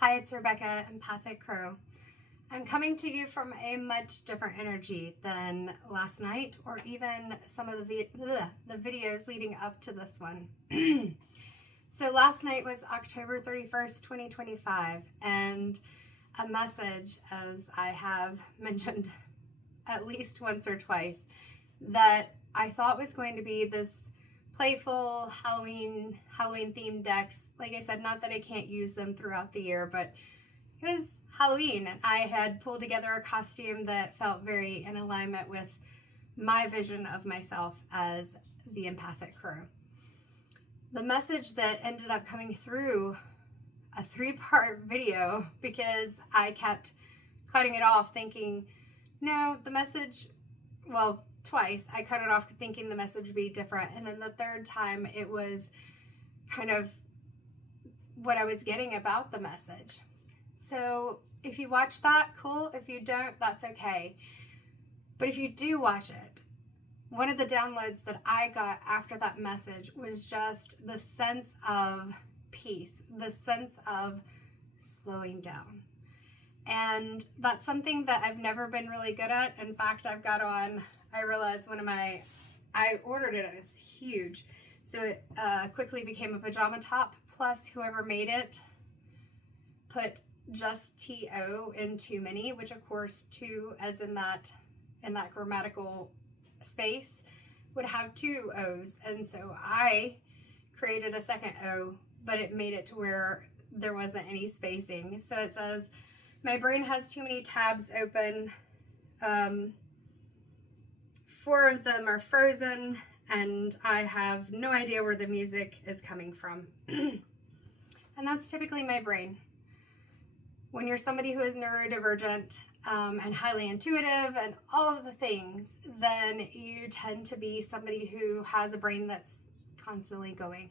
Hi, it's Rebecca, Empathic Crow. I'm coming to you from a much different energy than last night or even some of the videos leading up to this one. So last night was October 31st, 2025, and a message, as I have mentioned at least once or twice, that I thought was going to be this playful Halloween themed decks. Like I said, not that I can't use them throughout the year, but it was Halloween and I had pulled together a costume that felt very in alignment with my vision of myself as the Empathic Crow. The message that ended up coming through a 3-part video, because I kept cutting it off thinking, no, the message, well, twice I cut it off thinking the message would be different, and then the third time it was kind of what I was getting about the message. So if you watch that, cool. If you don't, that's okay. But if you do watch it, one of the downloads that I got after that message was just the sense of peace, the sense of slowing down. And that's something that I've never been really good at. In fact, I've got on, I realized I ordered it, it was huge. So it quickly became a pajama top, plus whoever made it put just T-O in too many, which of course two as in that grammatical space would have 2 O's. And so I created a second O, but it made it to where there wasn't any spacing. So it says, my brain has too many tabs open. 4 of them are frozen, and I have no idea where the music is coming from. And that's typically my brain. When you're somebody who is neurodivergent and highly intuitive and all of the things, then you tend to be somebody who has a brain that's constantly going.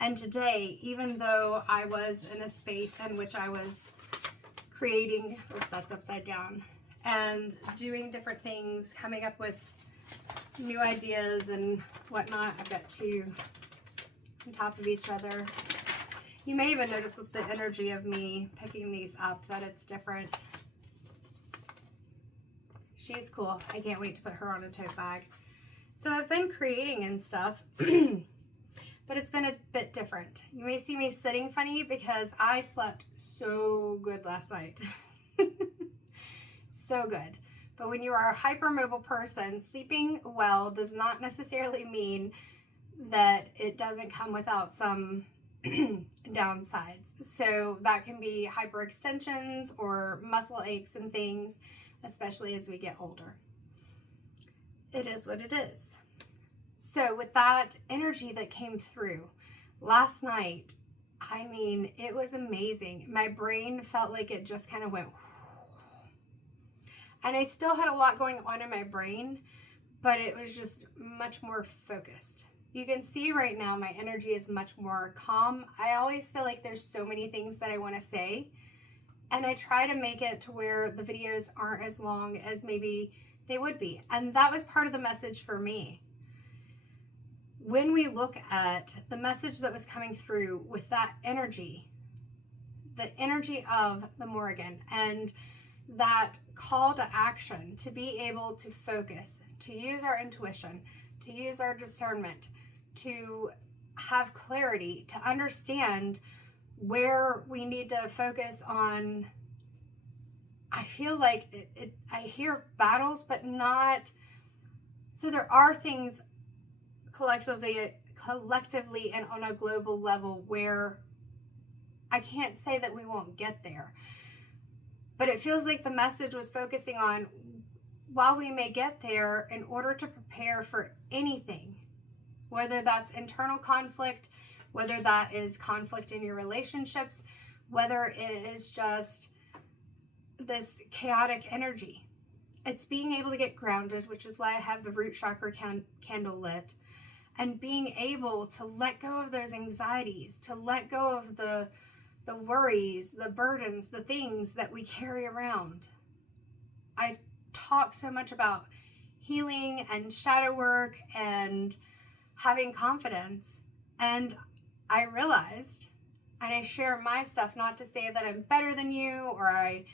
And today, even though I was in a space in which I was creating, that's upside down, and doing different things, coming up with new ideas and whatnot. I've got 2 on top of each other. You may even notice with the energy of me picking these up that it's different. She's cool. I can't wait to put her on a tote bag. So I've been creating and stuff, but it's been a bit different. You may see me sitting funny because I slept so good last night. So good. But when you are a hypermobile person, sleeping well does not necessarily mean that it doesn't come without some downsides. So that can be hyperextensions or muscle aches and things, especially as we get older. It is what it is. So with that energy that came through last night, I mean, it was amazing. My brain felt like it just kind of went, and I still had a lot going on in my brain, but it was just much more focused. You can see right now my energy is much more calm. I always feel like there's so many things that I want to say, and I try to make it to where the videos aren't as long as maybe they would be. And that was part of the message for me. When we look at the message that was coming through with that energy, the energy of the Morrigan, and that call to action to be able to focus, to use our intuition, to use our discernment, to have clarity, to understand where we need to focus on. I feel like I hear battles, but not. So there are things collectively and on a global level where I can't say that we won't get there. But it feels like the message was focusing on, while we may get there, in order to prepare for anything, whether that's internal conflict, whether that is conflict in your relationships, whether it is just this chaotic energy. It's being able to get grounded, which is why I have the root chakra candle lit, and being able to let go of those anxieties, to let go of the worries, the burdens, the things that we carry around. I talk so much about healing and shadow work and having confidence, and I realized And I share my stuff not to say that I'm better than you or I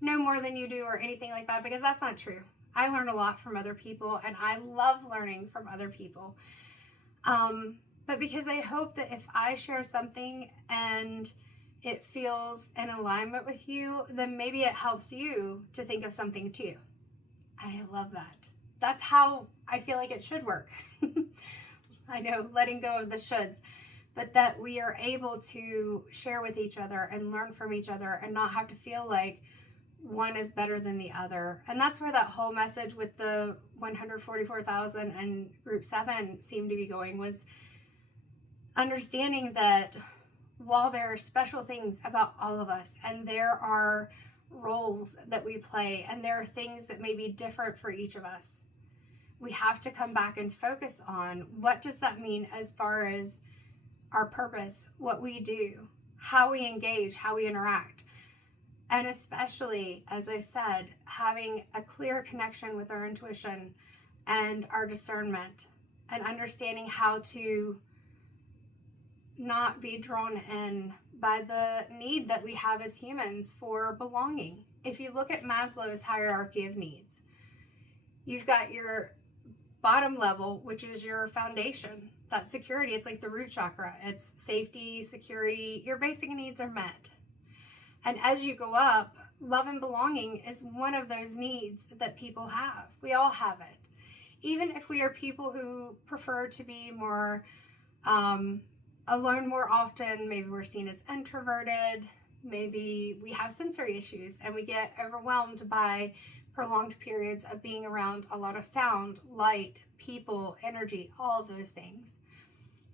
know more than you do or anything like that, because that's not true. I learn a lot from other people, and I love learning from other people. But because I hope that if I share something and it feels in alignment with you, then maybe it helps you to think of something too. And I love that. That's how I feel like it should work. I know, letting go of the shoulds, but that we are able to share with each other and learn from each other and not have to feel like one is better than the other. And that's where that whole message with the 144,000 and group 7 seemed to be going, was understanding that while there are special things about all of us, and there are roles that we play, and there are things that may be different for each of us, we have to come back and focus on what does that mean as far as our purpose, what we do, how we engage, how we interact. And especially, as I said, having a clear connection with our intuition and our discernment, and understanding how to not be drawn in by the need that we have as humans for belonging. If you look at Maslow's hierarchy of needs, you've got your bottom level, which is your foundation. That's security. It's like the root chakra. It's safety, security. Your basic needs are met. And as you go up, love and belonging is one of those needs that people have. We all have it. Even if we are people who prefer to be more alone more often, maybe we're seen as introverted, maybe we have sensory issues and we get overwhelmed by prolonged periods of being around a lot of sound, light, people, energy, all of those things.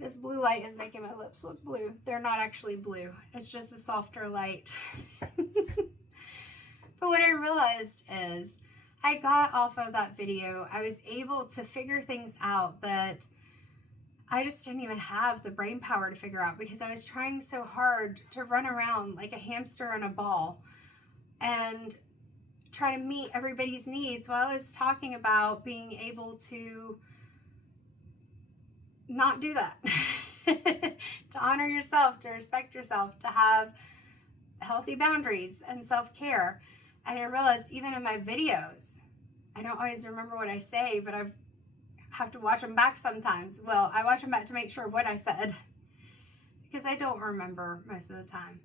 This blue light is making my lips look blue. They're not actually blue. It's just a softer light. But what I realized is I got off of that video, I was able to figure things out that I just didn't even have the brain power to figure out, because I was trying so hard to run around like a hamster in a ball and try to meet everybody's needs while I was talking about being able to not do that. To honor yourself, to respect yourself, to have healthy boundaries and self-care. And I realized even in my videos, I don't always remember what I say, but I have to watch them back sometimes. Well, I watch them back to make sure what I said, because I don't remember most of the time.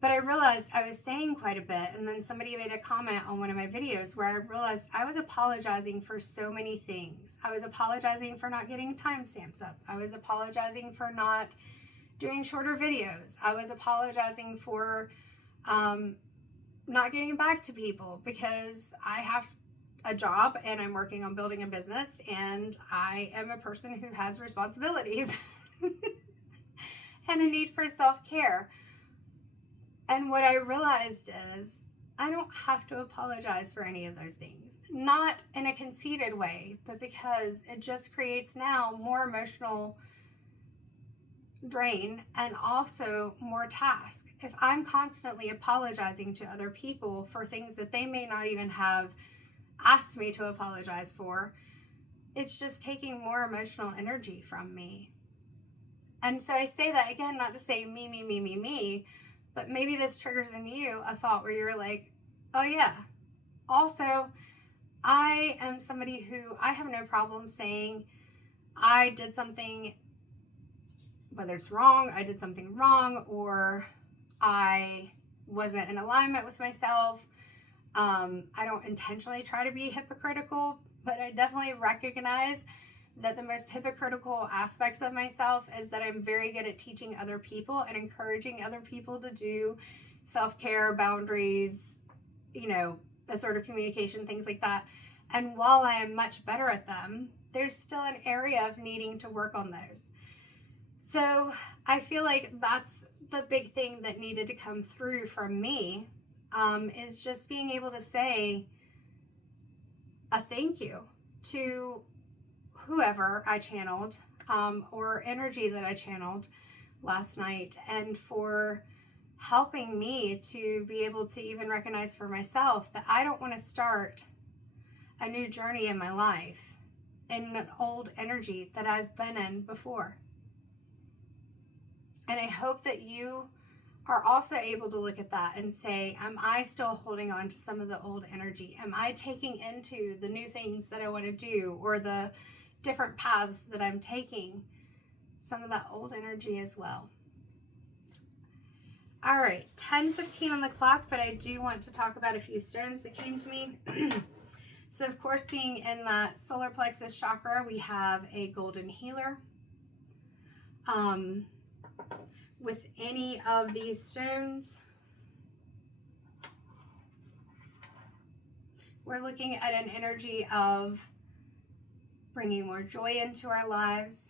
But I realized I was saying quite a bit, and then somebody made a comment on one of my videos where I realized I was apologizing for so many things. I was apologizing for not getting timestamps up. I was apologizing for not doing shorter videos. I was apologizing for not getting back to people because I have a job and I'm working on building a business and I am a person who has responsibilities and a need for self-care. And what I realized is I don't have to apologize for any of those things. Not in a conceited way, but because it just creates now more emotional drain and also more task. If I'm constantly apologizing to other people for things that they may not even have asked me to apologize for, it's just taking more emotional energy from me. And so I say that again, not to say me, but maybe this triggers in you a thought where you're like, oh yeah, also, I am somebody who I have no problem saying I did something, whether it's wrong, I did something wrong, or I wasn't in alignment with myself. I don't intentionally try to be hypocritical, but I definitely recognize that the most hypocritical aspects of myself is that I'm very good at teaching other people and encouraging other people to do self-care, boundaries, assertive communication, things like that. And while I am much better at them, there's still an area of needing to work on those. So I feel like that's the big thing that needed to come through from me, is just being able to say a thank you to whoever I channeled, or energy that I channeled last night, and for helping me to be able to even recognize for myself that I don't want to start a new journey in my life in an old energy that I've been in before. And I hope that you are also able to look at that and say, am I still holding on to some of the old energy? Am I taking into the new things that I want to do, or the different paths that I'm taking some of that old energy as well? All right, 10:15 on the clock, but I do want to talk about a few stones that came to me. So of course, being in that solar plexus chakra, we have a golden healer. With any of these stones, we're looking at an energy of bringing more joy into our lives.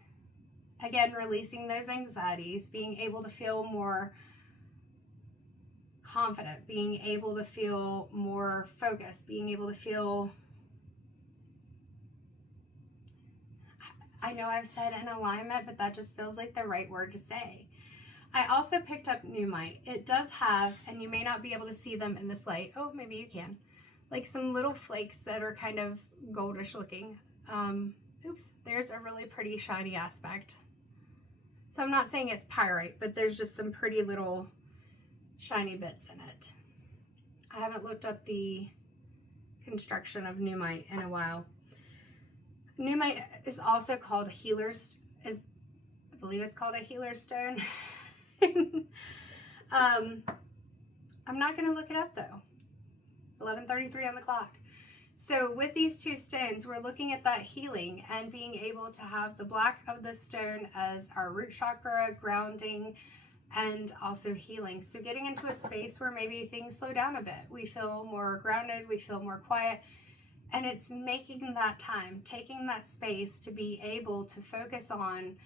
Again, releasing those anxieties, being able to feel more confident, being able to feel more focused, being able to feel, I know I've said in alignment, but that just feels like the right word to say. I also picked up Numite. It does have, and you may not be able to see them in this light. Oh, maybe you can. Like some little flakes that are kind of goldish looking. Oops, there's a really pretty shiny aspect. So I'm not saying it's pyrite, but there's just some pretty little shiny bits in it. I haven't looked up the construction of Numite in a while. Numite is also called I believe it's called a healer stone. I'm not going to look it up though. 11:33 on the clock. So with these two stones, we're looking at that healing and being able to have the black of the stone as our root chakra, grounding, and also healing. So getting into a space where maybe things slow down a bit. We feel more grounded, we feel more quiet, and it's making that time, taking that space to be able to focus on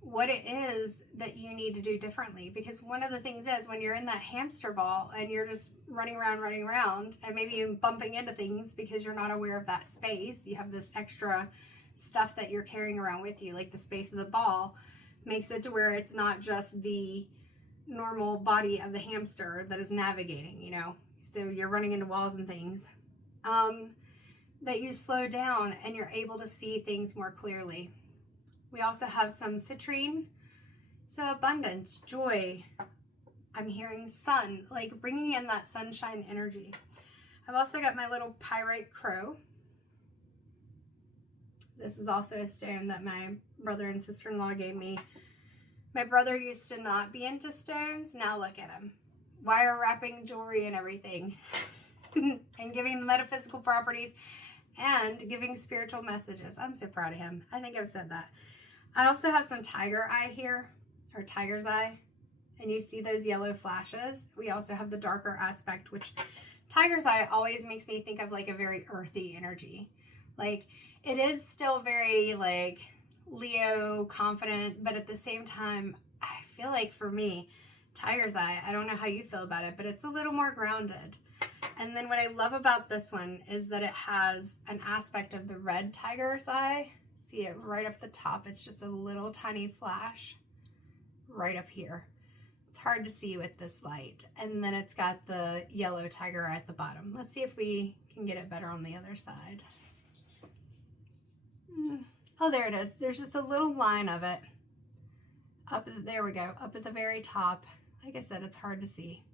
what it is that you need to do differently. Because one of the things is, when you're in that hamster ball and you're just running around, and maybe you're bumping into things because you're not aware of that space, you have this extra stuff that you're carrying around with you, like the space of the ball makes it to where it's not just the normal body of the hamster that is navigating, you know, so you're running into walls and things, that you slow down and you're able to see things more clearly. We also have some citrine, so abundance, joy. I'm hearing sun, like bringing in that sunshine energy. I've also got my little pyrite crow. This is also a stone that my brother and sister-in-law gave me. My brother used to not be into stones. Now look at him. Wire wrapping jewelry and everything. And giving the metaphysical properties and giving spiritual messages. I'm so proud of him. I think I've said that. I also have some tiger eye here, or tiger's eye, and you see those yellow flashes. We also have the darker aspect, which tiger's eye always makes me think of like a very earthy energy. Like it is still very like Leo confident, but at the same time, I feel like for me, tiger's eye, I don't know how you feel about it, but it's a little more grounded. And then what I love about this one is that it has an aspect of the red tiger's eye. See it right up the top. It's just a little tiny flash right up here. It's hard to see with this light. And then it's got the yellow tiger at the bottom. Let's see if we can get it better on the other side. Oh, there it is. There's just a little line of it. There we go. Up at the very top. Like I said, it's hard to see.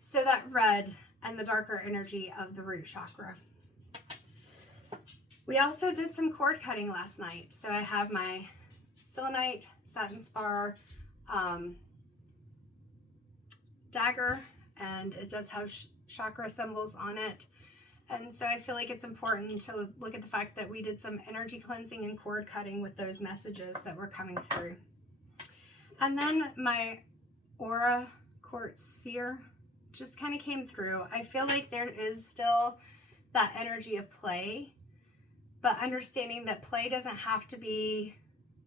So that red and the darker energy of the root chakra. We also did some cord cutting last night. So I have my selenite, satin spar, dagger, and it does have chakra symbols on it. And so I feel like it's important to look at the fact that we did some energy cleansing and cord cutting with those messages that were coming through. And then my aura quartz sphere just kind of came through. I feel like there is still that energy of play, but understanding that play doesn't have to be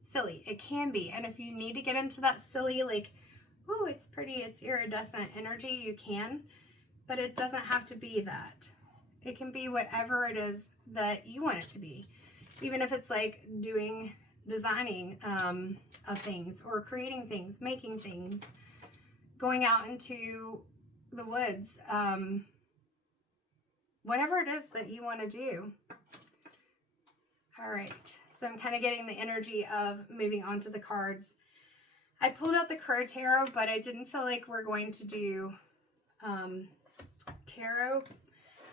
silly. It can be. And if you need to get into that silly, like, ooh, it's pretty, it's iridescent energy, you can. But it doesn't have to be that. It can be whatever it is that you want it to be. Even if it's like designing of things, or creating things, making things, going out into the woods, whatever it is that you want to do. All right, so I'm kind of getting the energy of moving on to the cards. I pulled out the Crow Tarot, but I didn't feel like we're going to do tarot.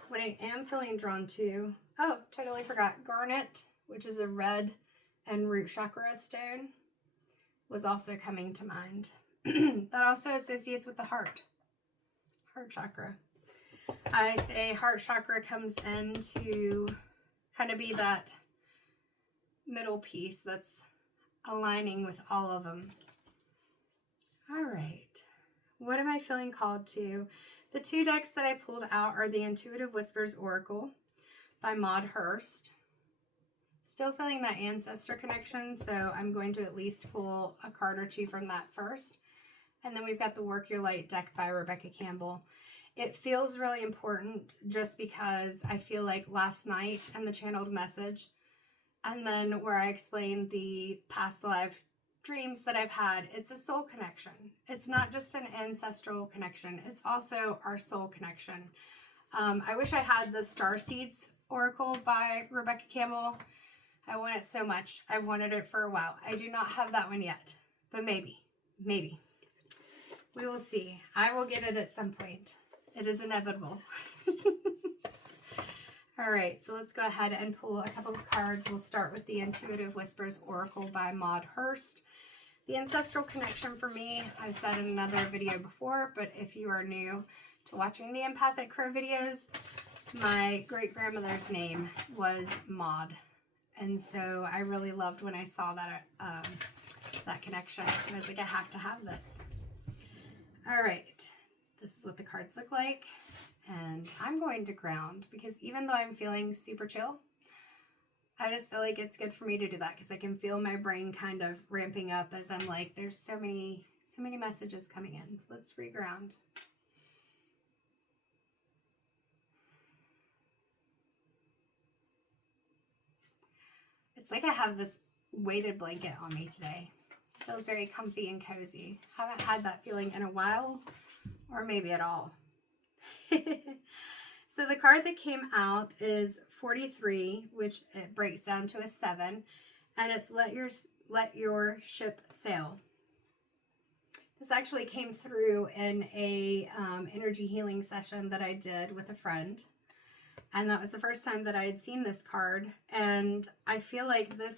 What I am feeling drawn to, oh, totally forgot, garnet, which is a red and root chakra stone, was also coming to mind. That also associates with the heart chakra. I say heart chakra comes in to kind of be that middle piece that's aligning with all of them. All right. What am I feeling called to? The two decks that I pulled out are the Intuitive Whispers Oracle by Maude Hirst. Still feeling that ancestor connection, so I'm going to at least pull a card or two from that first. And then we've got the Work Your Light deck by Rebecca Campbell. It feels really important just because I feel like last night and the channeled message, and then where I explained the past life dreams that I've had, it's a soul connection. It's not just an ancestral connection. It's also our soul connection. I wish I had the Star Seeds Oracle by Rebecca Campbell. I want it so much. I've wanted it for a while. I do not have that one yet, but maybe. We will see. I will get it at some point. It is inevitable. All right, so let's go ahead and pull a couple of cards. We'll start with the Intuitive Whispers Oracle by Maude Hirst. The ancestral connection for me, I've said in another video before, but if you are new to watching the Empathic Crow videos, my great-grandmother's name was Maude. And so I really loved when I saw that, that connection. I was like, I have to have this. All right, this is what the cards look like. And I'm going to ground because even though I'm feeling super chill, I just feel like it's good for me to do that because I can feel my brain kind of ramping up as I'm like, there's so many messages coming in. So let's reground. It's like I have this weighted blanket on me today. It feels very comfy and cozy. Haven't had that feeling in a while, or maybe at all. So the card that came out is 43, which it breaks down to a 7, and it's let your ship sail. This actually came through in a energy healing session that I did with a friend, and that was the first time that I had seen this card. And I feel like this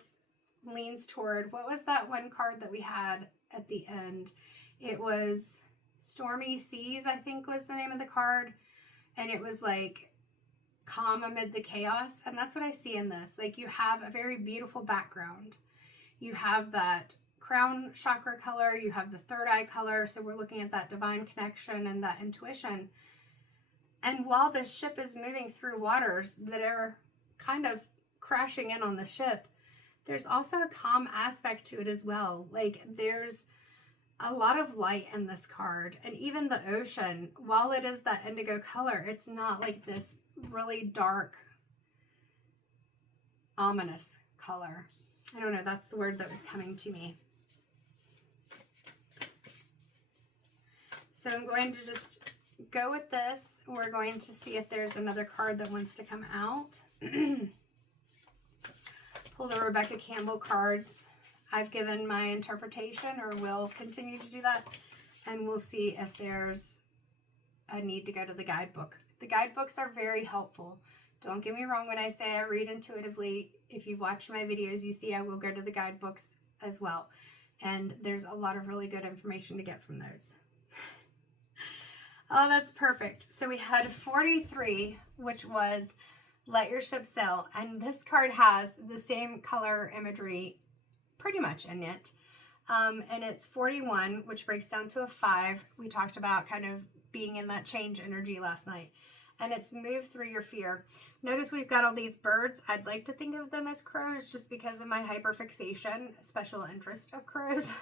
leans toward, what was that one card that we had at the end? It was Stormy Seas, I think was the name of the card. And it was like calm amid the chaos. And that's what I see in this. Like, you have a very beautiful background. You have that crown chakra color. You have the third eye color. So we're looking at that divine connection and that intuition. And while the ship is moving through waters that are kind of crashing in on the ship, there's also a calm aspect to it as well. Like, there's a lot of light in this card. And even the ocean, while it is that indigo color, it's not like this really dark, ominous color. I don't know, that's the word that was coming to me. So I'm going to just go with this. We're going to see if there's another card that wants to come out. Pull the Rebecca Campbell cards. I've given my interpretation, or will continue to do that, and we'll see if there's a need to go to the guidebook. The guidebooks are very helpful. Don't get me wrong when I say I read intuitively. If you've watched my videos, you see I will go to the guidebooks as well. And there's a lot of really good information to get from those. Oh, that's perfect. So we had 43, which was Let Your Ship Sail. And this card has the same color imagery pretty much in it. And it's 41, which breaks down to a 5. We talked about kind of being in that change energy last night. And it's move through your fear. Notice we've got all these birds. I'd like to think of them as crows just because of my hyperfixation, special interest of crows.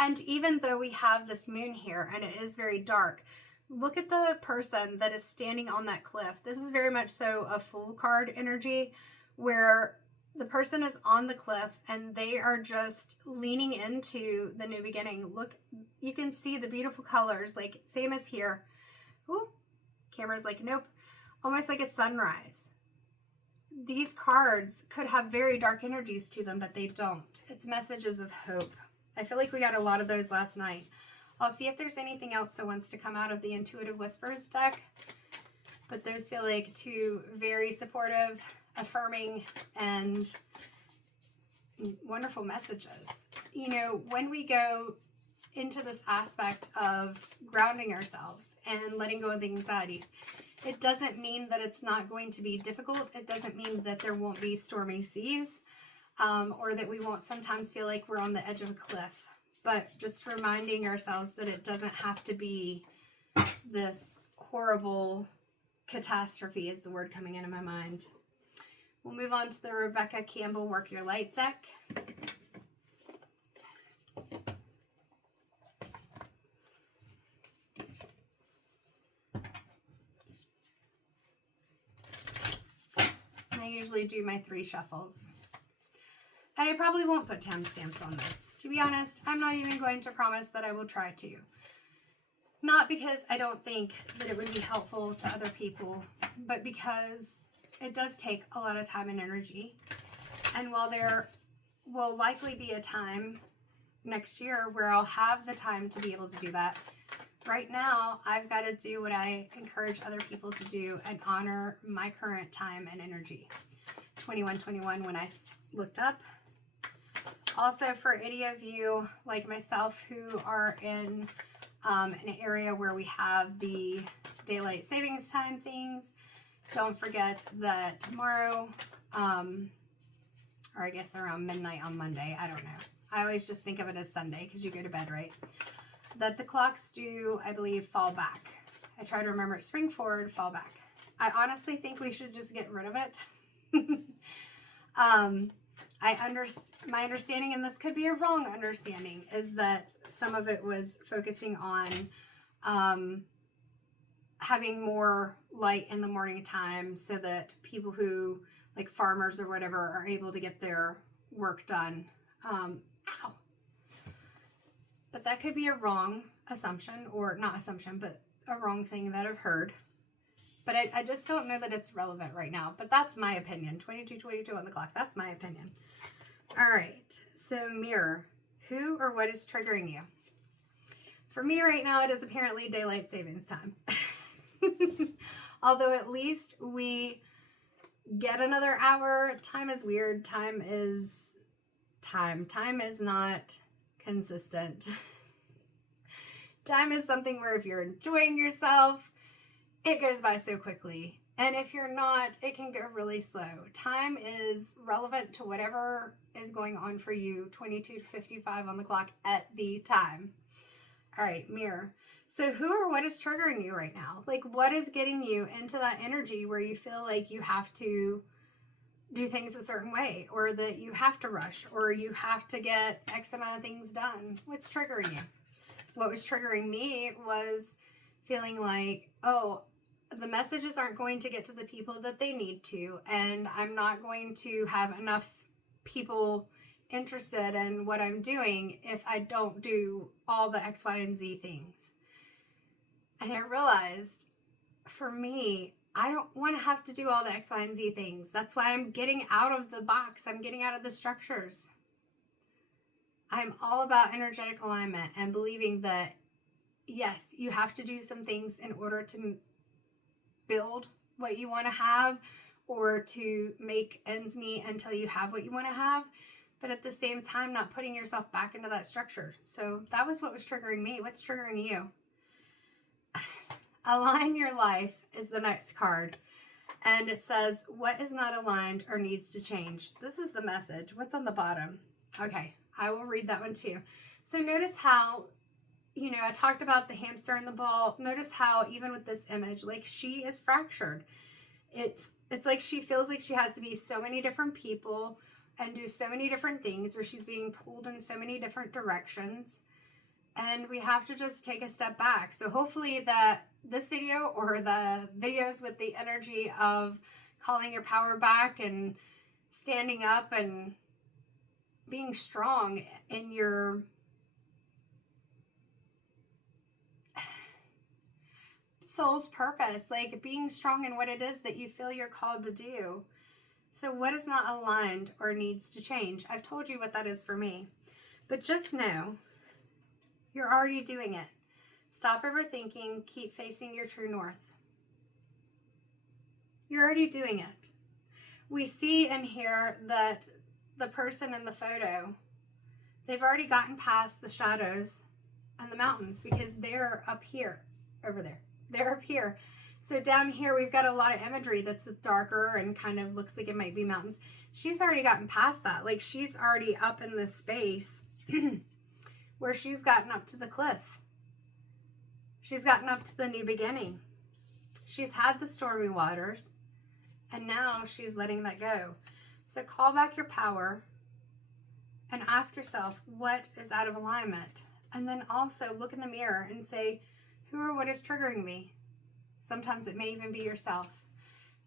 And even though we have this moon here and it is very dark, look at the person that is standing on that cliff. This is very much so a Fool card energy where the person is on the cliff and they are just leaning into the new beginning. Look, you can see the beautiful colors, like same as here. Ooh, camera's like, nope. Almost like a sunrise. These cards could have very dark energies to them, but they don't. It's messages of hope. I feel like we got a lot of those last night. I'll see if there's anything else that wants to come out of the Intuitive Whispers deck. But those feel like two very supportive, affirming, and wonderful messages. You know, when we go into this aspect of grounding ourselves and letting go of the anxieties, it doesn't mean that it's not going to be difficult. It doesn't mean that there won't be stormy seas, or that we won't sometimes feel like we're on the edge of a cliff. But just reminding ourselves that it doesn't have to be this horrible catastrophe is the word coming into my mind. We'll move on to the Rebecca Campbell Work Your Light deck. I usually do my 3 shuffles. And I probably won't put timestamps on this. To be honest, I'm not even going to promise that I will try to. Not because I don't think that it would be helpful to other people, but because it does take a lot of time and energy. And while there will likely be a time next year where I'll have the time to be able to do that, right now I've got to do what I encourage other people to do and honor my current time and energy. 2121 when I looked up. Also, for any of you like myself who are in an area where we have the daylight savings time things, don't forget that tomorrow, or I guess around midnight on Monday, I don't know. I always just think of it as Sunday because you go to bed, right? That the clocks do, I believe, fall back. I try to remember spring forward, fall back. I honestly think we should just get rid of it. My understanding, and this could be a wrong understanding, is that some of it was focusing on having more light in the morning time so that people who, like farmers or whatever, are able to get their work done. Ow. But that could be a wrong assumption, or not assumption, but a wrong thing that I've heard. But I just don't know that it's relevant right now. But that's my opinion. 22:22 on the clock. That's my opinion. All right. So mirror. Who or what is triggering you? For me right now, it is apparently daylight savings time. Although at least we get another hour. Time is weird. Time is time. Time is not consistent. Time is something where if you're enjoying yourself, it goes by so quickly. And if you're not, it can go really slow. Time is relevant to whatever is going on for you, 22:55 on the clock at the time. All right, mirror. So who or what is triggering you right now? Like, what is getting you into that energy where you feel like you have to do things a certain way, or that you have to rush, or you have to get X amount of things done? What's triggering you? What was triggering me was feeling like, oh, the messages aren't going to get to the people that they need to, and I'm not going to have enough people interested in what I'm doing if I don't do all the X, Y, and Z things. And I realized, for me, I don't want to have to do all the X, Y, and Z things. That's why I'm getting out of the box. I'm getting out of the structures. I'm all about energetic alignment and believing that, yes, you have to do some things in order to build what you want to have, or to make ends meet until you have what you want to have, but at the same time not putting yourself back into that structure. So that was what was triggering me. What's triggering you? Align your life is the next card, and it says what is not aligned or needs to change. This is the message. What's on the bottom? Okay, I will read that one too. So notice how, you know, I talked about the hamster and the ball. Notice how even with this image, like, she is fractured. It's like she feels like she has to be so many different people and do so many different things, or she's being pulled in so many different directions. And we have to just take a step back. So hopefully that this video, or the videos with the energy of calling your power back and standing up and being strong in your soul's purpose, like being strong in what it is that you feel you're called to do. So what is not aligned or needs to change? I've told you what that is for me. But just know you're already doing it. Stop overthinking. Keep facing your true north. You're already doing it. We see and hear that the person in the photo, they've already gotten past the shadows and the mountains because they're up here, over there. They're up here. So down here, we've got a lot of imagery that's darker and kind of looks like it might be mountains. She's already gotten past that. Like, she's already up in this space where she's gotten up to the cliff. She's gotten up to the new beginning. She's had the stormy waters, and now she's letting that go. So call back your power and ask yourself, what is out of alignment? And then also look in the mirror and say, who or what is triggering me? Sometimes it may even be yourself.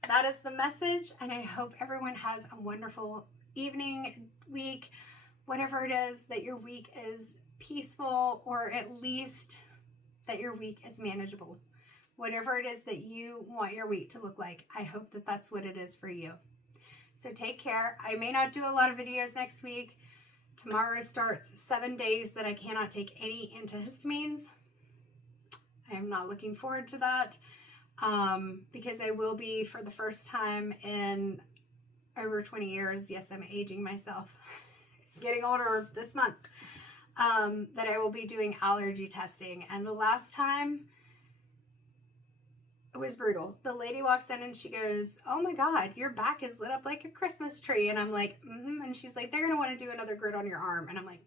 That is the message, and I hope everyone has a wonderful evening, week, whatever it is, that your week is peaceful, or at least that your week is manageable. Whatever it is that you want your week to look like, I hope that that's what it is for you. So take care. I may not do a lot of videos next week. Tomorrow starts 7 days that I cannot take any antihistamines. I am not looking forward to that because I will be, for the first time in over 20 years, yes, I'm aging myself, getting older this month, that I will be doing allergy testing. And the last time, it was brutal. The lady walks in and she goes, oh my God, your back is lit up like a Christmas tree. And I'm like, And she's like, they're going to want to do another grid on your arm. And I'm like,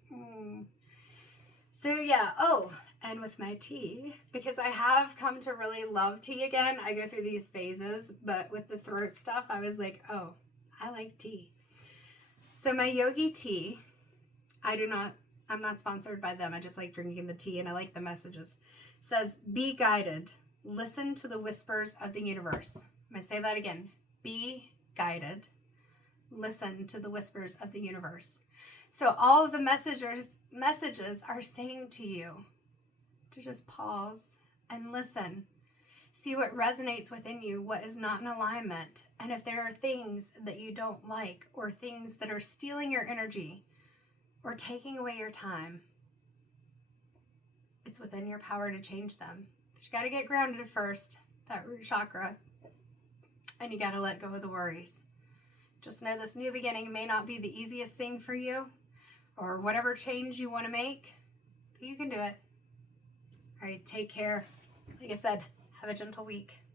So yeah. Oh, and with my tea, because I have come to really love tea again. I go through these phases, but with the throat stuff, I was like, oh, I like tea. So my yogi tea, I'm not sponsored by them. I just like drinking the tea and I like the messages. It says, be guided. Listen to the whispers of the universe. I'm going to say that again. Be guided. Listen to the whispers of the universe. So all of the messages are saying to you to just pause and listen. See what resonates within you, what is not in alignment. And if there are things that you don't like, or things that are stealing your energy or taking away your time, it's within your power to change them. But you got to get grounded first, that root chakra, and you got to let go of the worries. Just know this new beginning may not be the easiest thing for you, or whatever change you want to make, but you can do it. All right, take care. Like I said, have a gentle week.